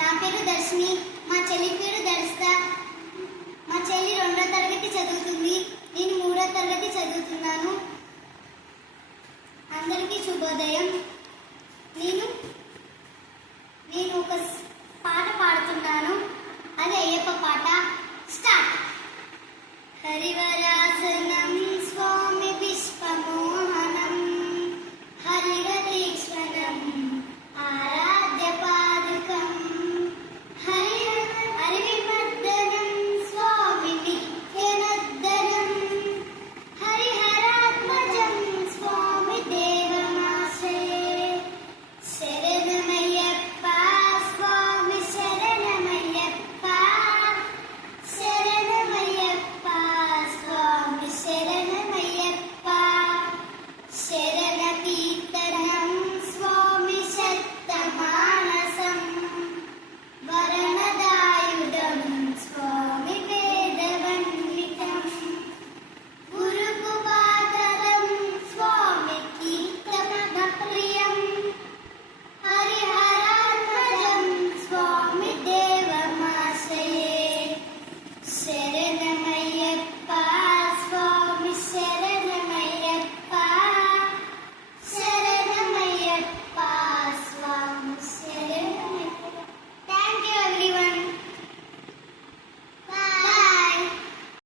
నా పేరు దర్శిని. మా చెల్లి పేరు దర్శిత. మా చెల్లి 2వ తరగతి చదువుతుంది. నేను 3వ తరగతి చదువుతున్నాను. అందరికీ శుభోదయం. నేను